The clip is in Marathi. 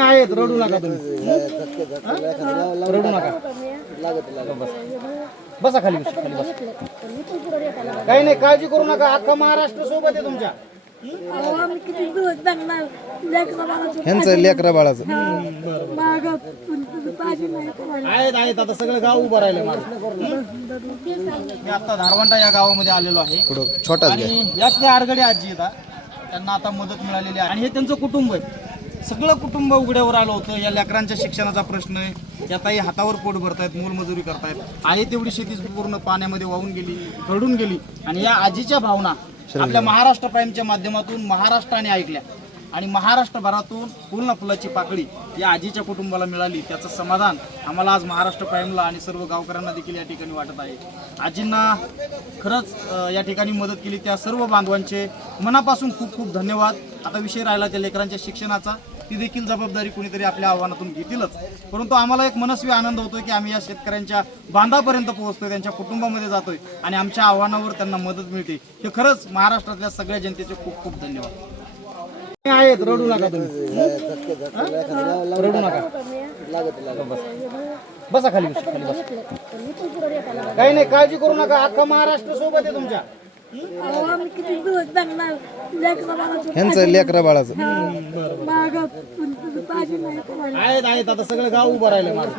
आहेत रडू नका तुम्ही? रडू नका. बस. बसा खाली बसा, खाली बसा. काही नाही काळजी करू नका. अख्खा महाराष्ट्र सोबत आहे तुमच्या. लेकरं बाळाचं. ह्यांचं लेकरा. आहेत आहेत. आता सगळं गाव उभं राहिलं मी आता धारवंटा या गावामध्ये आलेलो आहे. पुढं छोटाच घ्या आणि याच त्या आरगडे आजी येतात त्यांना आता मदत मिळालेली आहे. आणि हे त्यांचं कुटुंब आहे. सगळं कुटुंब उघड्यावर आलं होतं. या लेकरांच्या शिक्षणाचा प्रश्न आहे. या ताई हातावर पोट भरतायत मोलमजुरी करतायत. आहे तेवढी शेती पूर्ण पाण्यामध्ये वाहून गेली रडून गेली. आणि या आजीच्या भावना आपल्या महाराष्ट्र प्राईमच्या माध्यमातून महाराष्ट्राने ऐकल्या. आणि महाराष्ट्रभरातून पूर्ण फुलाची पाकळी या आजीच्या कुटुंबाला मिळाली. त्याचं समाधान आम्हाला आज महाराष्ट्र प्राईमला आणि सर्व गावकऱ्यांना देखील या ठिकाणी वाटत आहे. आजींना खरंच या ठिकाणी मदत केली. त्या सर्व बांधवांचे मनापासून खूप खूप धन्यवाद. आता विषय राहिला त्या लेकरांच्या शिक्षणाचा. ती देखील जबाबदारी कुणीतरी आपल्या आव्हानातून घेतीलच. परंतु आम्हाला एक मनस्वी आनंद होतोय की आम्ही या शेतकऱ्यांच्या बांधापर्यंत पोहोचतोय त्यांच्या कुटुंबामध्ये जातोय आणि आमच्या आव्हानावर त्यांना मदत मिळते. हे खरंच महाराष्ट्रातल्या सगळ्या जनतेचे खूप खूप धन्यवाद. आहेत रडू नका तुम्ही. रडू नका. बस. बसा खाली खाली बसा. काही नाही काळजी करू नका. अख्खा महाराष्ट्र सोबत आहे तुमच्या. आम्ही किती दिवस बघणार लेकरं बाळाचं. ह्यांचं लेकरा बाळाचं मागं पाहिजे नाही. आहेत आहेत. आता सगळं गाव उभं राहिलं माझं